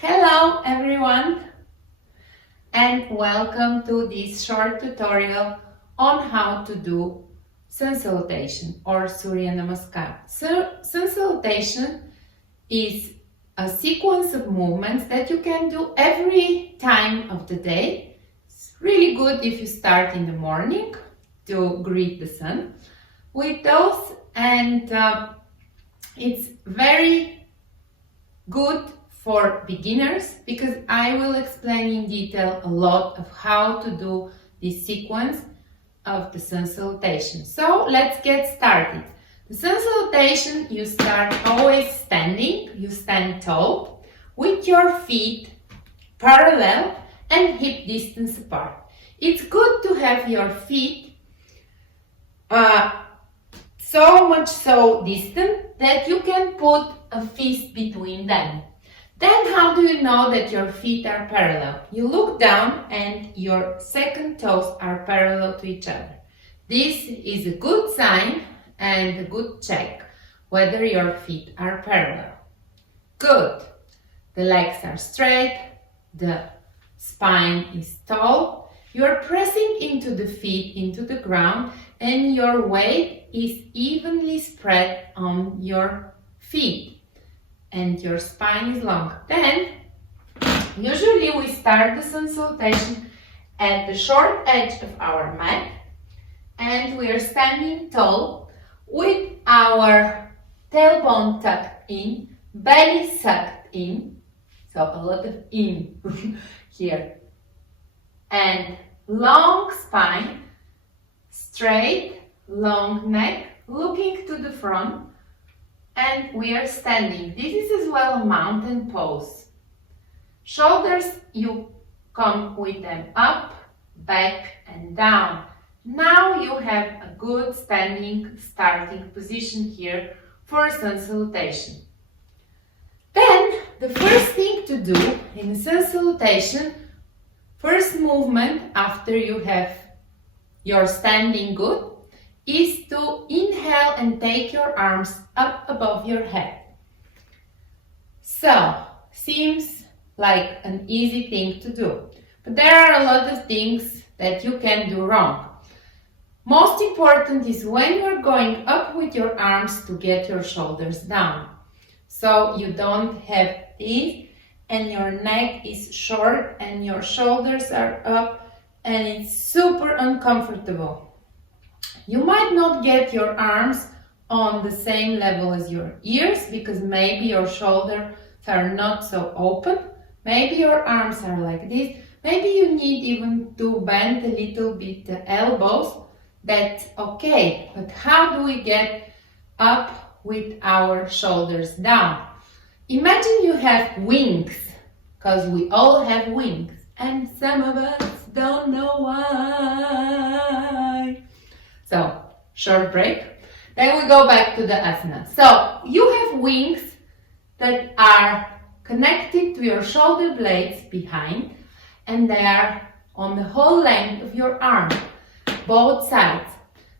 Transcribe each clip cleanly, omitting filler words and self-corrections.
Hello everyone and welcome to this short tutorial on how to do sun salutation or Surya Namaskar. So, sun salutation is a sequence of movements that you can do every time of the day. It's really good if you start in the morning to greet the sun with those, and it's very good for beginners because I will explain in detail a lot of how to do this sequence of the sun salutation. So let's get started. The sun salutation, you start always standing. You stand tall with your feet parallel and hip distance apart. It's good to have your feet so much so distant that you can put a fist between them. Then how do you know that your feet are parallel? You look down and your second toes are parallel to each other. This is a good sign and a good check whether your feet are parallel. Good. The legs are straight, the spine is tall. You are pressing into the feet, into the ground, and your weight is evenly spread on your feet. And your spine is long. Then, usually we start the sun salutation at the short edge of our mat, and we are standing tall with our tailbone tucked in, belly sucked in, so a lot of in here, and long spine, straight, long neck, looking to the front. And we are standing. This is as well a mountain pose. Shoulders, you come with them up, back and down. Now you have a good standing starting position here for sun salutation. Then the first thing to do in sun salutation, first movement after you have your standing good, is to inhale and take your arms up above your head. So, seems like an easy thing to do, but there are a lot of things that you can do wrong. Most important is when you're going up with your arms to get your shoulders down. So you don't have this and your neck is short and your shoulders are up and it's super uncomfortable. You might not get your arms on the same level as your ears because maybe your shoulders are not so open. Maybe your arms are like this. Maybe you need even to bend a little bit the elbows. That's okay. But how do we get up with our shoulders down? Imagine you have wings, because we all have wings. And some of us don't know why. So, short break. Then we go back to the asana. So, you have wings that are connected to your shoulder blades behind, and they are on the whole length of your arm, both sides.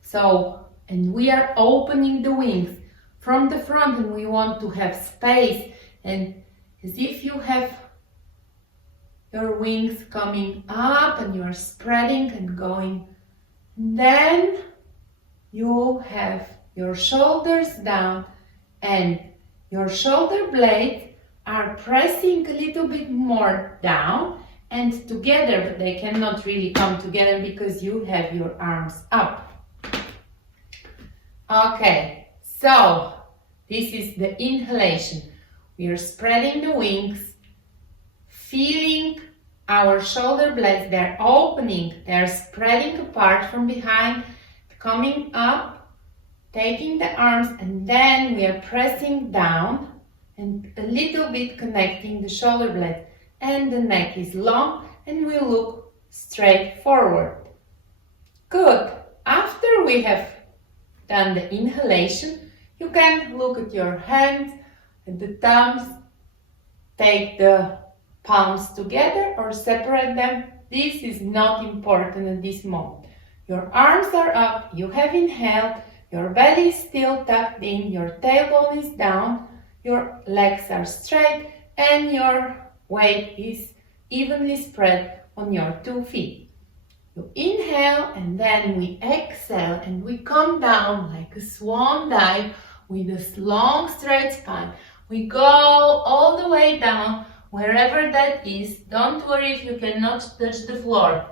So, and we are opening the wings from the front, and we want to have space, and as if you have your wings coming up and you are spreading and going. Then you have your shoulders down and your shoulder blades are pressing a little bit more down and together, but they cannot really come together because you have your arms up. Okay, so this is the inhalation. We are spreading the wings, feeling our shoulder blades, they're opening, they're spreading apart from behind, coming up, taking the arms, and then we are pressing down and a little bit connecting the shoulder blades. And the neck is long and we look straight forward. Good. After we have done the inhalation, you can look at your hands, at the thumbs, take the palms together or separate them. This is not important at this moment. Your arms are up, you have inhaled, your belly is still tucked in, your tailbone is down, your legs are straight, and your weight is evenly spread on your 2 feet. You inhale and then we exhale and we come down like a swan dive with a long straight spine. We go all the way down, wherever that is. Don't worry if you cannot touch the floor.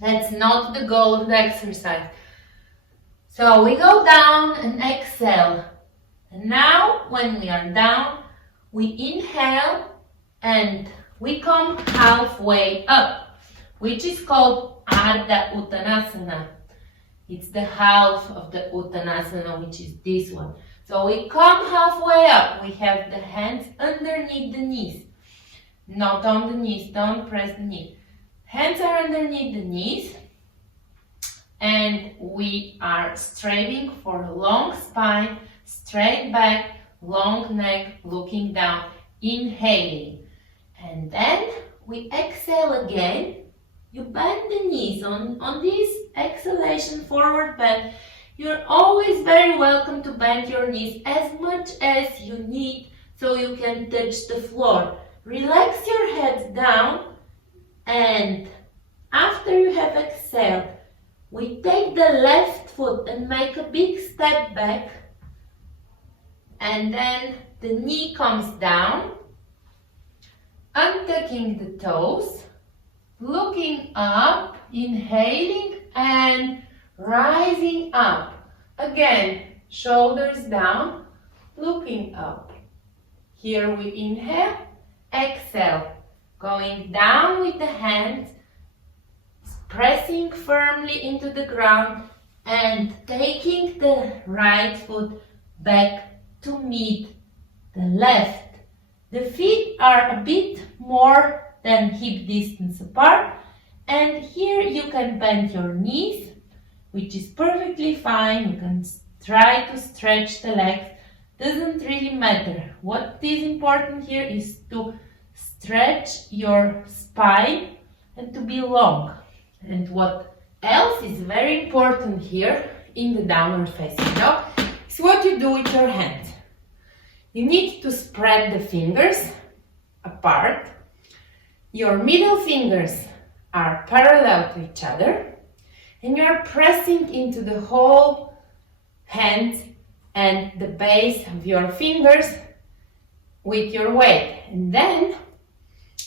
That's not the goal of the exercise. So we go down and exhale. And now when we are down, we inhale and we come halfway up, which is called Ardha Uttanasana. It's the half of the Uttanasana, which is this one. So we come halfway up. We have the hands underneath the knees. Not on the knees, don't press the knees. Hands are underneath the knees. And we are striving for a long spine, straight back, long neck, looking down, inhaling. And then we exhale again. You bend the knees on this exhalation, forward bend. You're always very welcome to bend your knees as much as you need so you can touch the floor. Relax your head down, and after you have exhaled, we take the left foot and make a big step back, and then the knee comes down, untucking the toes, looking up, inhaling and rising up. Again, shoulders down, looking up. Here we inhale, exhale, going down with the hands, pressing firmly into the ground and taking the right foot back to meet the left. The feet are a bit more than hip distance apart, and here you can bend your knees, which is perfectly fine. You can try to stretch the legs, doesn't really matter. What is important here is to stretch your spine and to be long. And what else is very important here in the downward facing dog is what you do with your hands. You need to spread the fingers apart. Your middle fingers are parallel to each other, and you are pressing into the whole hand and the base of your fingers with your weight. And then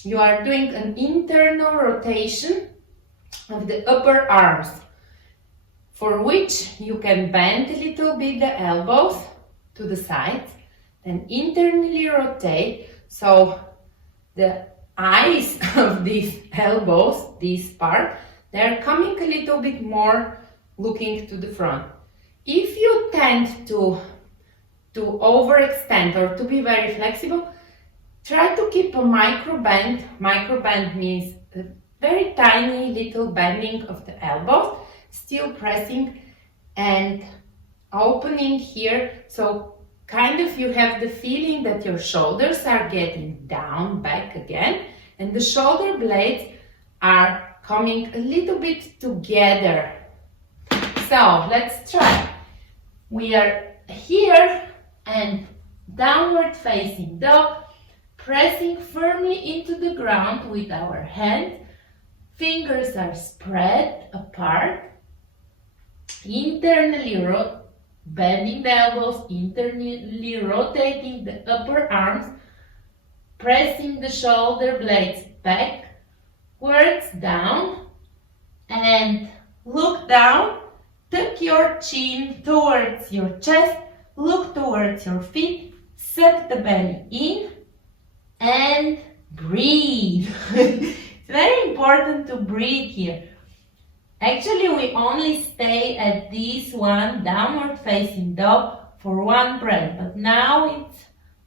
you are doing an internal rotation of the upper arms, for which you can bend a little bit the elbows to the sides and internally rotate, so the eyes of these elbows, this part, they're coming a little bit more looking to the front. If you tend to overextend or to be very flexible, try to keep a micro bend. Micro bend means a very tiny little bending of the elbows, still pressing and opening here, so kind of you have the feeling that your shoulders are getting down, back again, and the shoulder blades are coming a little bit together. So let's try. We are here and downward facing dog, pressing firmly into the ground with our hands. Fingers are spread apart, internally bending the elbows, internally rotating the upper arms, pressing the shoulder blades backwards down, and look down, tuck your chin towards your chest, look towards your feet, suck the belly in, and breathe. It's very important to breathe here. Actually, we only stay at this one downward facing dog for one breath, but now it's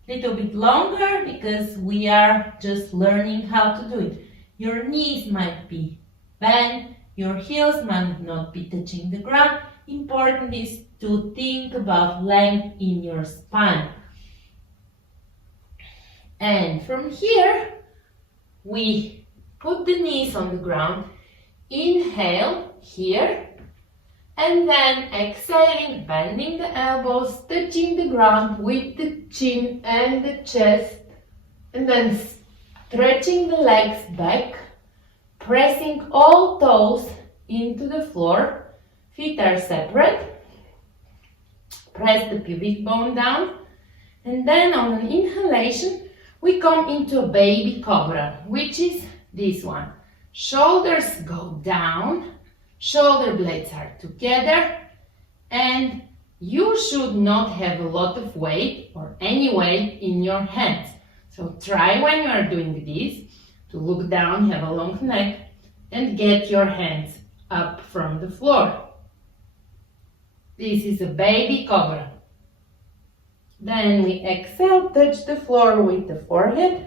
a little bit longer because we are just learning how to do it. Your knees might be bent, your heels might not be touching the ground. Important is to think about length in your spine. And from here, we put the knees on the ground. Inhale here, and then exhaling, bending the elbows, touching the ground with the chin and the chest, and then stretching the legs back, pressing all toes into the floor, feet are separate, press the pubic bone down, and then on an inhalation we come into a baby cobra, which is this one. Shoulders go down, shoulder blades are together, and you should not have a lot of weight or any weight in your hands. So try when you are doing this to look down, have a long neck, and get your hands up from the floor. This is a baby cobra. Then we exhale, touch the floor with the forehead,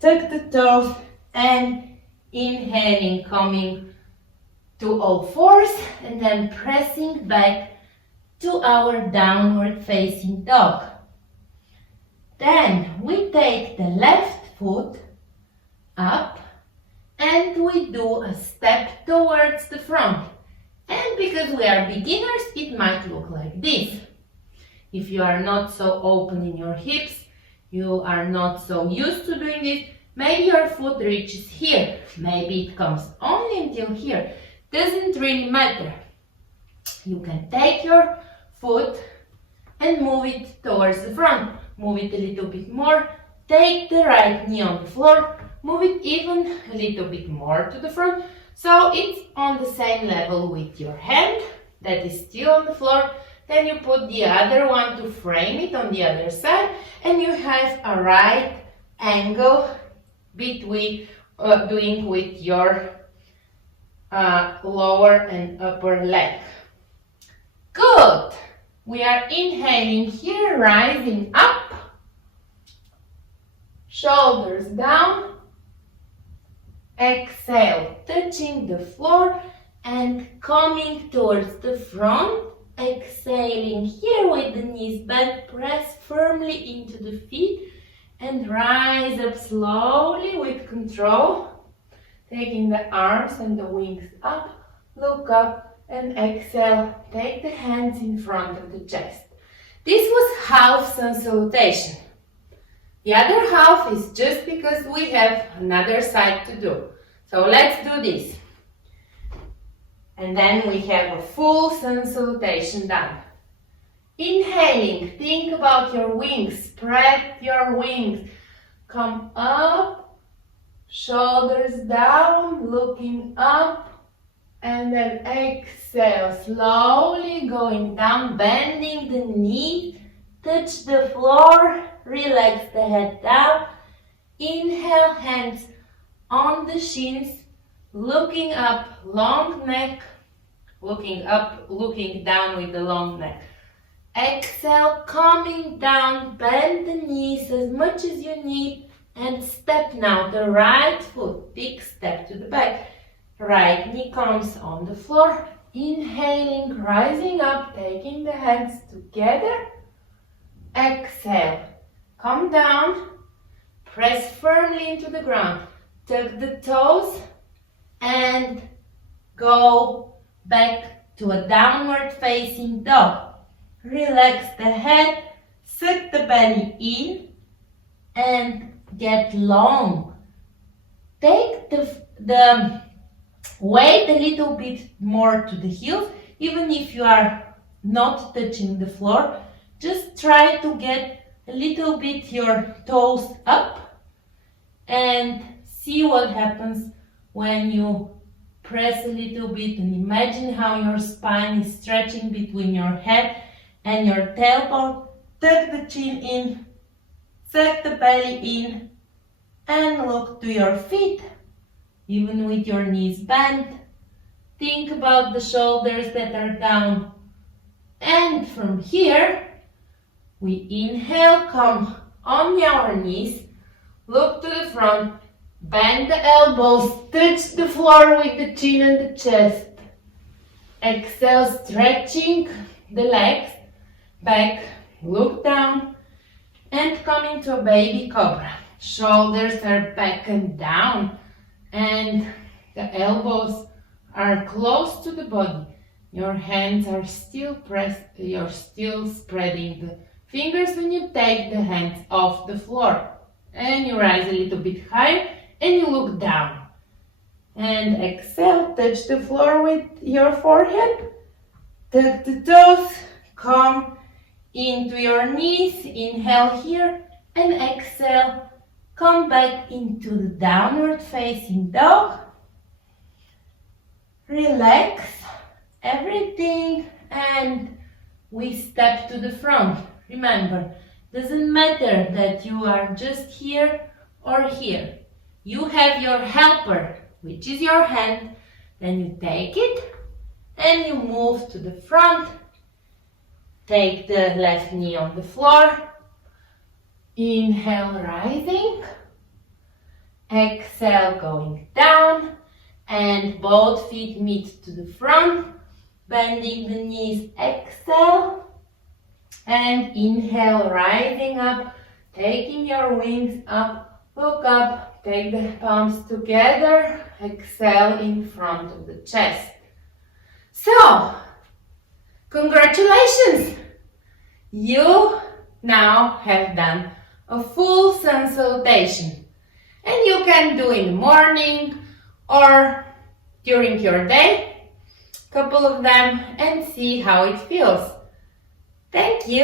tuck the toes, and inhaling, coming to all fours, and then pressing back to our downward facing dog. Then we take the left foot up and we do a step towards the front. And because we are beginners, it might look like this. If you are not so open in your hips, you are not so used to doing this, maybe your foot reaches here, maybe it comes only until here. Doesn't really matter. You can take your foot and move it towards the front. Move it a little bit more. Take the right knee on the floor. Move it even a little bit more to the front. So it's on the same level with your hand that is still on the floor. Then you put the other one to frame it on the other side, and you have a right angle between doing with your lower and upper leg. Good. We are inhaling here, rising up, shoulders down, exhale, touching the floor and coming towards the front, exhaling here with the knees bent, press firmly into the feet and rise up slowly with control, taking the arms and the wings up, look up, and exhale, take the hands in front of the chest. This was half sun salutation. The other half is just because we have another side to do. So let's do this. And then we have a full sun salutation done. Inhaling, think about your wings, spread your wings. Come up, shoulders down, looking up. And then exhale, slowly going down, bending the knees, touch the floor, relax the head down. Inhale, hands on the shins, looking up, long neck, looking up, looking down with the long neck. Exhale, coming down, bend the knees as much as you need, and step now, the right foot, big step to the back. Right knee comes on the floor, inhaling, rising up, taking the hands together. Exhale, come down, press firmly into the ground, tuck the toes and go back to a downward facing dog. Relax the head, suck the belly in and get long. Take the weight a little bit more to the heels, even if you are not touching the floor. Just try to get a little bit your toes up and see what happens when you press a little bit, and imagine how your spine is stretching between your head and your tailbone. Tuck the chin in, suck the belly in, and look to your feet. Even with your knees bent, think about the shoulders that are down. And from here, we inhale, come on our knees, look to the front, bend the elbows, touch the floor with the chin and the chest. Exhale, stretching the legs back, look down, and come into a baby cobra. Shoulders are back and down, and the elbows are close to the body. Your hands are still pressed, you're still spreading the fingers when you take the hands off the floor. And you rise a little bit higher and you look down. And exhale, touch the floor with your forehead. Tuck the toes, come into your knees, inhale here, and exhale, come back into the downward facing dog. Relax everything and we step to the front. Remember, doesn't matter that you are just here or here. You have your helper, which is your hand, then you take it and you move to the front. Take the left knee on the floor. Inhale, rising. Exhale, going down. And both feet meet to the front. Bending the knees, exhale. And inhale, rising up. Taking your wings up. Look up. Take the palms together. Exhale in front of the chest. So, congratulations! You now have done a full sun salutation. And you can do in the morning or during your day, couple of them, and see how it feels. Thank you.